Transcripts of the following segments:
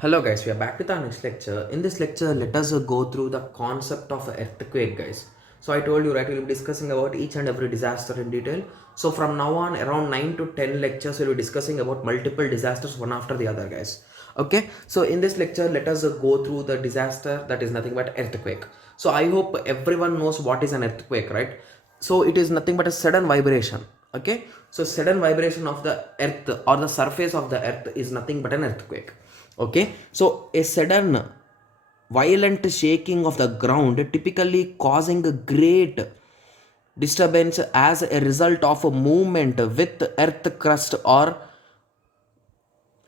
Hello guys, we are back with our next lecture. In this lecture, let us go through the concept of earthquake, guys. So I told you, right, we'll be discussing about each and every disaster in detail. So from now on, around 9 to 10 lectures, we'll be discussing about multiple disasters one after the other, guys. Okay, so in this lecture, let us go through the disaster that is nothing but earthquake. So I hope everyone knows what is an earthquake, right? So it is nothing but a sudden vibration. Okay, so sudden vibration of the earth or the surface of the earth is nothing but an earthquake. Okay, so a sudden violent shaking of the ground typically causing a great disturbance as a result of a movement with earth crust or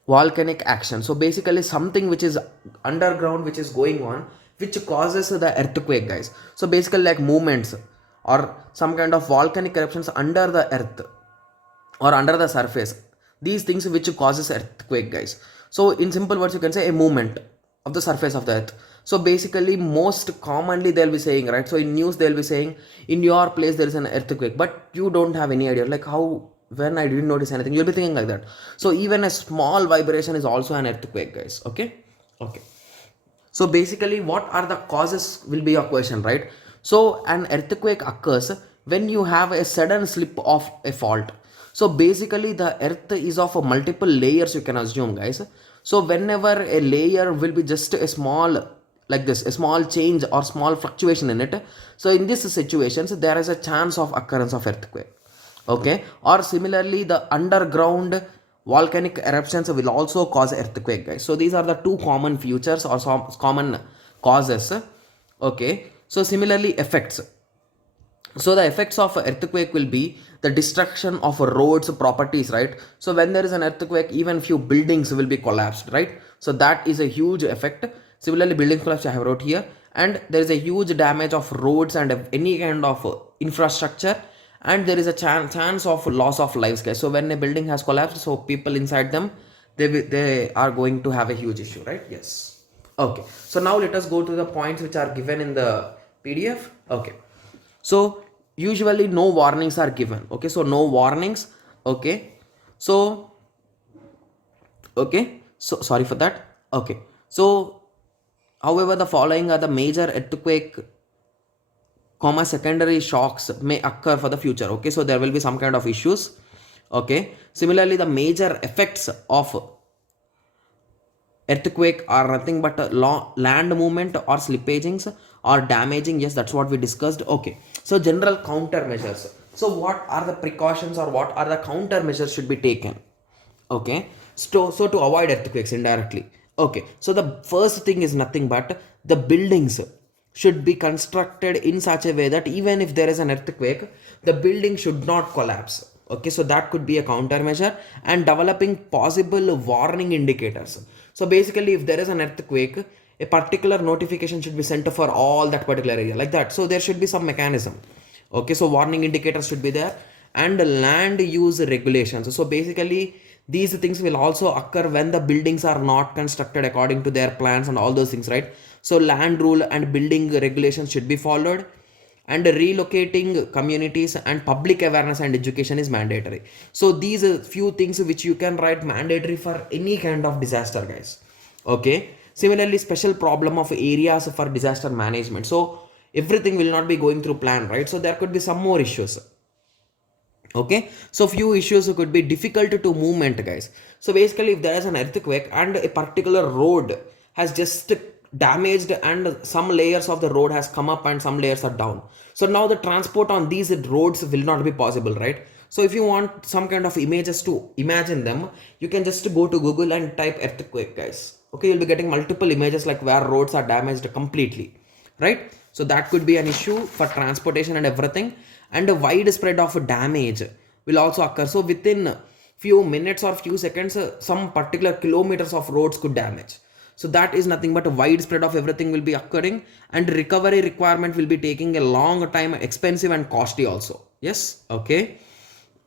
volcanic action. So basically something which is underground which is going on which causes the earthquake, guys. So basically like movements or some kind of volcanic eruptions under the earth or under the surface, these things which causes earthquake, guys. So in simple words you can say a movement of the surface of the earth. So basically most commonly they'll be saying, right, so in news they'll be saying in your place there is an earthquake, but you don't have any idea like how, when I didn't notice anything, you'll be thinking like that. So even a small vibration is also an earthquake, guys. Okay, so basically what are the causes will be your question, right? So an earthquake occurs when you have a sudden slip of a fault. So basically the earth is of a multiple layers, you can assume, guys. So whenever a layer will be just a small, like this, a small change or small fluctuation in it, so in these situations there is a chance of occurrence of earthquake. Okay, or similarly the underground volcanic eruptions will also cause earthquake, guys. So these are the two common features or some common causes. Okay, so similarly effects. So the effects of earthquake will be the destruction of roads properties, right? So when there is an earthquake, even few buildings will be collapsed, right? So that is a huge effect. Similarly buildings collapse, I have wrote here, and there is a huge damage of roads and any kind of infrastructure, and there is a chance of loss of lives, guys. So when a building has collapsed, so people inside them, they are going to have a huge issue, right? Yes. Okay, so now let us go to the points which are given in the PDF. Okay, so usually no warnings are given. Okay, so no warnings. Okay, so okay, so sorry for that. Okay, so however the following are the major earthquake comma secondary shocks may occur for the future. Okay, so there will be some kind of issues. Okay, similarly the major effects of earthquake are nothing but a land movement or slippagings or damaging. Yes, that's what we discussed. Okay, so general countermeasures. So what are the precautions or what are the countermeasures should be taken? Okay, so to avoid earthquakes indirectly. Okay, so the first thing is nothing but the buildings should be constructed in such a way that even if there is an earthquake, the building should not collapse. Okay, so that could be a countermeasure. And developing possible warning indicators. So basically if there is an earthquake, a particular notification should be sent for all that particular area, like that. So there should be some mechanism. Okay, so warning indicators should be there. And land use regulations. So basically these things will also occur when the buildings are not constructed according to their plans and all those things, right? So land rule and building regulations should be followed. And relocating communities and public awareness and education is mandatory. So these are few things which you can write mandatory for any kind of disaster, guys. Okay, similarly special problem of areas for disaster management. So everything will not be going through plan, right? So there could be some more issues. Okay, so few issues could be difficult to movement, guys. So basically if there is an earthquake and a particular road has just damaged and some layers of the road has come up and some layers are down, so now the transport on these roads will not be possible, right? So if you want some kind of images to imagine them, you can just go to Google and type earthquake, guys. Okay, you'll be getting multiple images like where roads are damaged completely, right? So that could be an issue for transportation and everything. And a wide spread of damage will also occur. So within few minutes or few seconds, some particular kilometers of roads could damage. So that is nothing but a wide spread of everything will be occurring, and recovery requirement will be taking a long time, expensive and costly also. Yes, okay.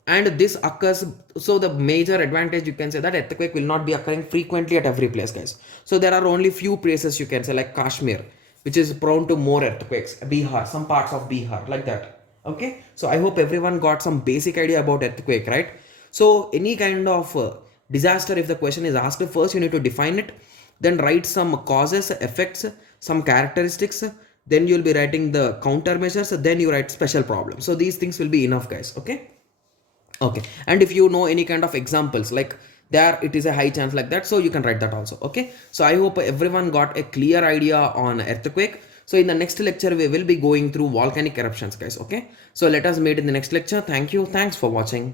And this occurs, so the major advantage you can say that earthquake will not be occurring frequently at every place, guys. So there are only few places you can say like Kashmir, which is prone to more earthquakes, Bihar, some parts of Bihar, like that. Okay, so I hope everyone got some basic idea about earthquake, right? So any kind of disaster, if the question is asked, first you need to define it, then write some causes, effects, some characteristics, then you'll be writing the countermeasures, then you write special problems. So these things will be enough, guys. Okay, and if you know any kind of examples like there it is a high chance like that, so you can write that also. Okay, so I hope everyone got a clear idea on earthquake. So in the next lecture we will be going through volcanic eruptions, guys. Okay, so let us meet in the next lecture. Thank you, thanks for watching.